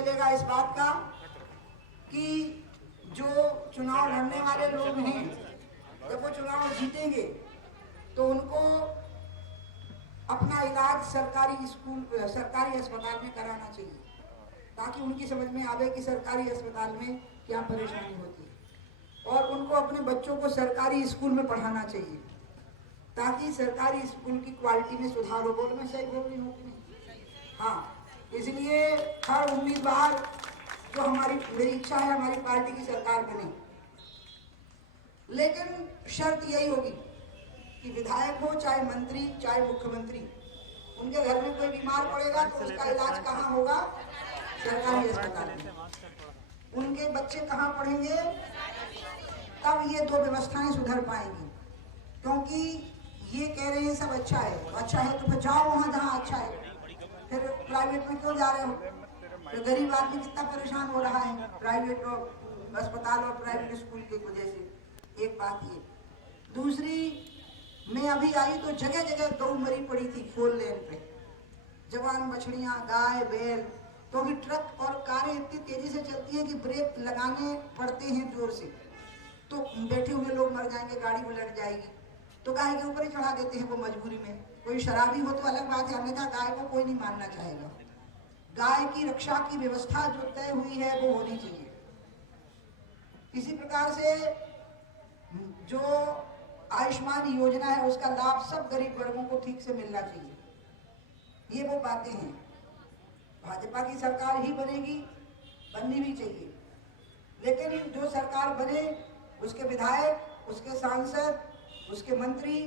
चलेगा इस बात का कि जो चुनाव लड़ने वाले लोग हैं जब वो चुनाव जीतेंगे तो उनको अपना इलाज सरकारी स्कूल सरकारी अस्पताल में कराना चाहिए ताकि उनकी समझ में आवे कि सरकारी अस्पताल में क्या परेशानी होती है, और उनको अपने बच्चों को सरकारी स्कूल में पढ़ाना चाहिए ताकि सरकारी स्कूल की क्वालिटी में सुधार हो। बोल मैं सही बोल रही हूँ कि नहीं? हाँ, इसलिए हर उम्मीदवार जो मेरी इच्छा है हमारी पार्टी की सरकार बने, लेकिन शर्त यही होगी कि विधायक हो चाहे मंत्री चाहे मुख्यमंत्री, उनके घर में कोई बीमार पड़ेगा तो उसका इलाज कहाँ होगा? सरकारी अस्पताल में। उनके बच्चे कहाँ पढ़ेंगे? तब ये दो व्यवस्थाएं सुधर पाएंगी। क्योंकि ये कह रहे हैं सब अच्छा है, अच्छा है तो फिर जाओ वहां जहाँ अच्छा है, फिर प्राइवेट में क्यों जा रहे हो? तो गरीब आदमी कितना परेशान हो रहा है प्राइवेट और अस्पताल और प्राइवेट स्कूल की वजह से। एक बात ये। दूसरी, मैं अभी आई तो जगह जगह गऊ मरी पड़ी थी 4 लेन पे, जवान मछलियां, गाय, बैल, क्योंकि ट्रक और कारें इतनी तेजी से चलती है कि ब्रेक लगाने पड़ते हैं जोर से, तो बैठे हुए लोग मर जाएंगे, गाड़ी उलट जाएगी, तो गाय के ऊपर ही चढ़ा देते हैं वो मजबूरी में। कोई शराबी हो तो अलग बात है, अन्यथा गाय को कोई नहीं मानना चाहेगा। गाय की रक्षा की व्यवस्था जो तय हुई है वो होनी चाहिए। इसी प्रकार से जो आयुष्मान योजना है उसका लाभ सब गरीब वर्गों को ठीक से मिलना चाहिए। ये वो बातें हैं। भाजपा की सरकार ही बनेगी, बननी भी चाहिए, लेकिन जो सरकार बने उसके विधायक, उसके सांसद, उसके मंत्री,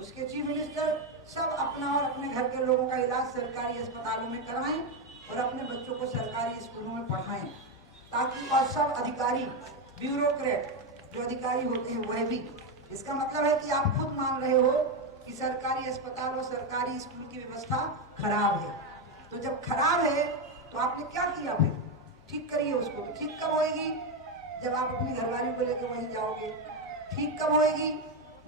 उसके चीफ मिनिस्टर सब अपना और अपने घर के लोगों का इलाज सरकारी अस्पतालों में कराएं और अपने बच्चों को सरकारी स्कूलों में पढ़ाएं, ताकि और सब अधिकारी, ब्यूरोक्रेट जो अधिकारी होते हैं वह भी। इसका मतलब है कि आप खुद मान रहे हो कि सरकारी अस्पताल और सरकारी स्कूल की व्यवस्था खराब है। तो जब खराब है तो आपने क्या किया? फिर ठीक करिए उसको। तो ठीक कब होएगी? जब आप अपनी घरवाली को लेकर वहीं जाओगे। ठीक कब होएगी?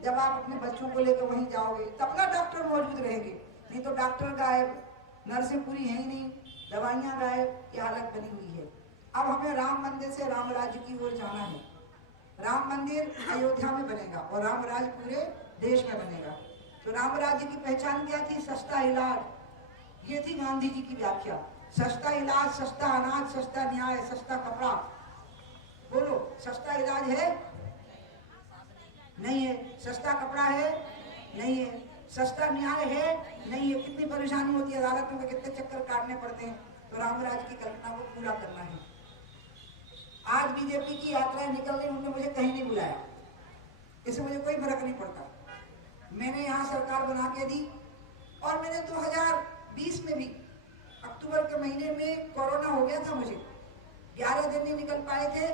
जब आप अपने बच्चों को लेकर वहीं जाओगे, तब ना डॉक्टर मौजूद रहेंगे। नहीं तो डॉक्टर गायब, नर्सें पूरी है ही नहीं, दवाइयाँ गायब, ये हालत बनी हुई है। अब हमें राम मंदिर से राम राज्य की ओर जाना है। राम मंदिर अयोध्या में बनेगा और राम राज्य पूरे देश में बनेगा। तो राम राज्य की पहचान क्या थी? सस्ता इलाज। ये थी गांधी जी की व्याख्या। सस्ता इलाज, सस्ता अनाज, सस्ता न्याय, सस्ता कपड़ा। बोलो, सस्ता इलाज है? नहीं है। सस्ता कपड़ा है? नहीं है। सस्ता न्याय है? नहीं है। कितनी परेशानी होती है, अदालत में कितने चक्कर काटने पड़ते हैं। तो राम राज्य की कल्पना को पूरा करना है। आज बीजेपी की यात्राएं निकल रही, उन्होंने मुझे कहीं नहीं बुलाया, इससे मुझे कोई फर्क नहीं पड़ता। मैंने यहाँ सरकार बना के दी और मैंने 2020 में भी अक्टूबर के महीने में कोरोना हो गया था, मुझे 11 दिन नहीं निकल पाए थे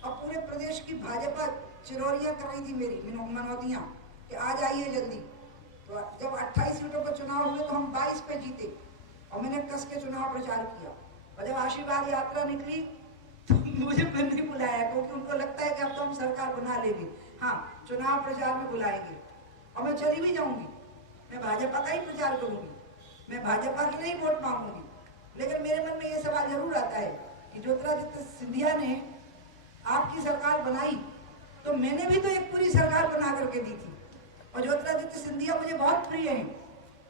और पूरे प्रदेश की भाजपा चिरौरियां कर रही थी मेरी मनौतियां कि आ जाइए जल्दी। तो जब 28 सीटों पर चुनाव हुए तो हम 22 पे जीते और मैंने कस के चुनाव प्रचार किया। और जब आशीर्वाद यात्रा निकली तो मुझे फिर नहीं बुलाया, क्योंकि उनको लगता है कि अब तो हम सरकार बना लेंगे, हाँ चुनाव प्रचार में बुलाएंगे और मैं चली भी जाऊंगी। मैं भाजपा का ही प्रचार करूंगी, मैं भाजपा की नहीं वोट मांगूंगी। लेकिन मेरे मन में ये सवाल जरूर आता है कि ज्योतिरादित्य सिंधिया ने आपकी सरकार बनाई तो मैंने भी तो एक पूरी सरकार बना करके दी थी, और ज्योतिरादित्य सिंधिया मुझे बहुत प्रिय हैं,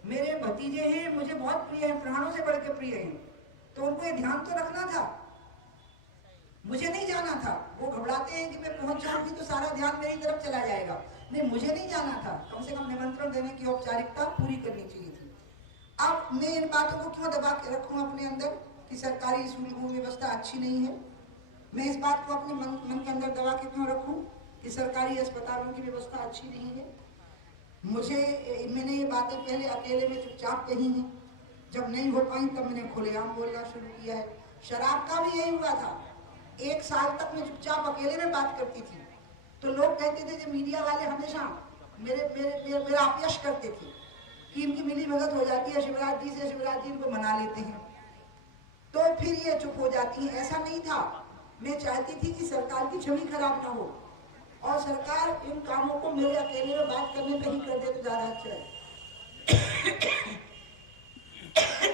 मेरे भतीजे हैं, मुझे बहुत प्रिय हैं, प्राणों से बढ़ के प्रिय हैं। तो उनको ये ध्यान तो रखना था, मुझे नहीं जाना था। वो घबराते हैं कि मैं पहुंच जाऊंगी तो सारा ध्यान मेरी तरफ चला जाएगा। नहीं, मुझे नहीं जाना था, कम से कम निमंत्रण देने की औपचारिकता पूरी करनी चाहिए थी। अब मैं इन बातों को क्यों दबा के रखूं अपने अंदर कि सरकारी स्कूल व्यवस्था अच्छी नहीं है? मैं इस बात को अपने मन के अंदर दबा के क्यों रखूं कि सरकारी अस्पतालों की व्यवस्था अच्छी नहीं है? मैंने ये बातें पहले अकेले में चुपचाप कही हैं, जब नहीं हो पाई तब मैंने खुलेआम बोलना शुरू किया है। शराब का भी यही हुआ था, 1 साल तक मैं चुपचाप अकेले में बात करती थी, तो लोग कहते थे कि मीडिया वाले हमेशा मेरा अपयश करते थे कि इनकी मिली भगत हो जाती है शिवराज जी से, शिवराज जी इनको मना लेते हैं तो फिर ये चुप हो जाती है। ऐसा नहीं था, मैं चाहती थी कि सरकार की छवि खराब ना हो और सरकार इन कामों को मेरे अकेले में बात करने पे ही कर दे तो ज्यादा अच्छा है।